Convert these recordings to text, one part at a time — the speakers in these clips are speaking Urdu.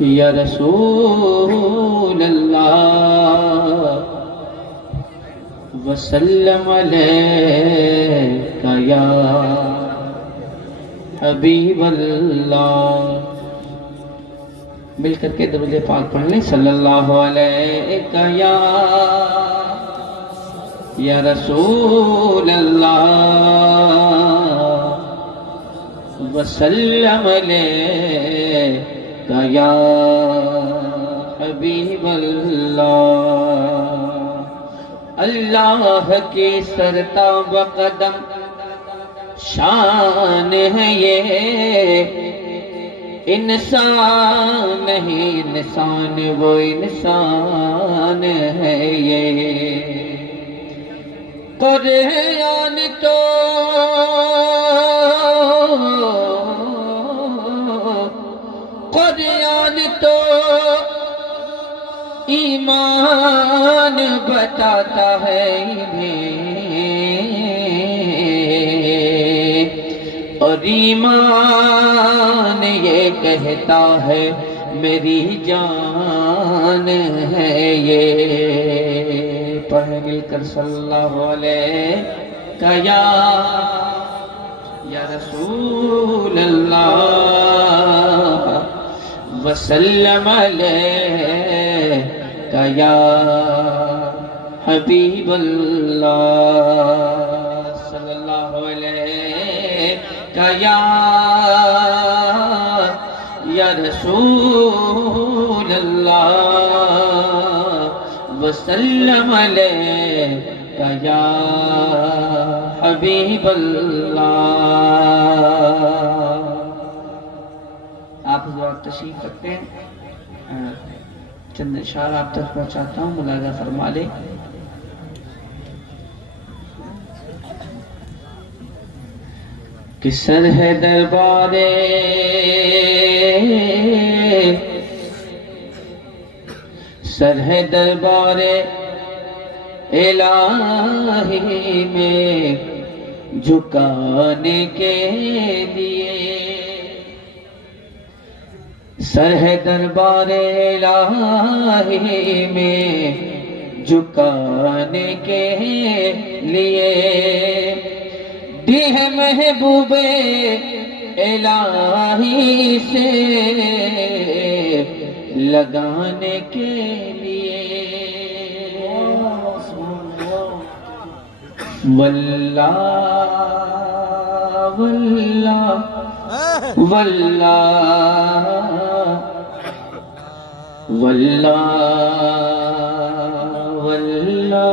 یا رسول اللہ وسلم علیکہ یا حبیب اللہ. مل کر کے درود پاک پڑھ لیں. صلی اللہ علیہ یا رسول اللہ وسلم علیکہ یا حبیب اللہ. اللہ کی سرتاب قدم شان ہے یہ، انسان نہیں انسان وہ انسان ہے یہ. قرآن تو ایمان بتاتا ہے انہیں، اور ایمان یہ کہتا ہے میری جان ہے یہ. پڑھیں مل کر صلی اللہ علیہ یا رسول اللہ وسلم علیکہ یا حبیب اللہ. صلی اللہ علیہ یا رسول اللہ وسلم علیکہ یا حبیب اللہ. آپ حضرات تشریف رکھتے ہیں، چند اشعار آپ تک پہنچاتا ہوں، ملاحظہ فرما لیں. کہ سر ہے دربار الہی میں جھکانے کے لیے، سر ہے دربار الہی میں جھکانے کے لیے، دی ہے محبوب الہی سے لگانے کے لیے. واللہ واللہ واللہ واللہ واللہ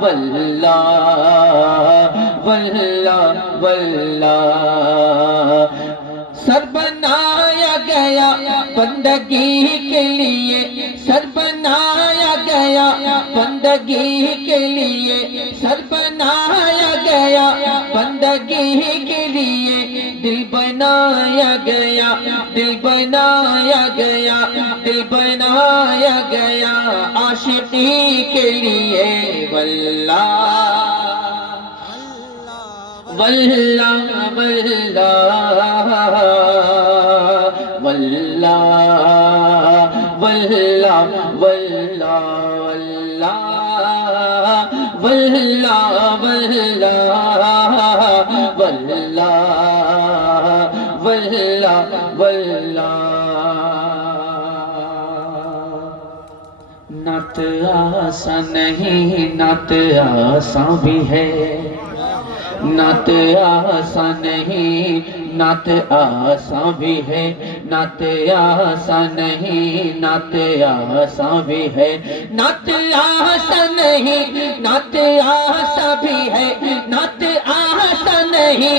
واللہ واللہ واللہ سر بنایا گیا بندگی کے لیے، سر بنایا گیا بندگی کے لیے، سر بنایا گیا بندگی کے لیے، دل بنایا گیا دل بنایا گیا دل بنایا گیا عاشقی کے لیے. واللہ واللہ واللہ واللہ واللہ واللہ واللہ واللہ واللہ واللہ. نعت آسان نہیں، نعت آسان بھی ہے، نعت آسان نہیں، نعت آسان بھی ہے، نعت آسان نہیں، نعت آسان بھی ہے، نعت آسان نہیں، نعت آسان بھی ہے، نعت آسان نہیں،